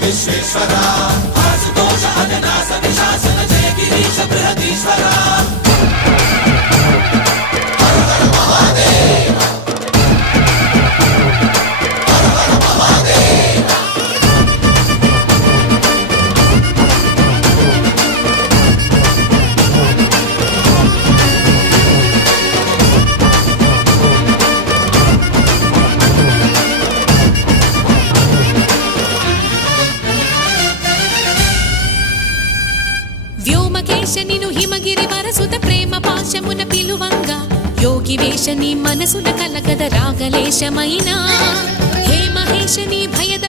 విశ్వేశ్వరా ఆశుతోష అజనాస విశాసన జయ గిరీశ బృహదీశ్వరా హర హర మహాదేవ హర హర మహాదేవ వ్యోమకేశనిను హిమగిరి వరసుత ప్రేమ పాశమున పిలువంగా యోగి వేషని మనసున కలకద రాగలేశమైనా హే మహేశని భయద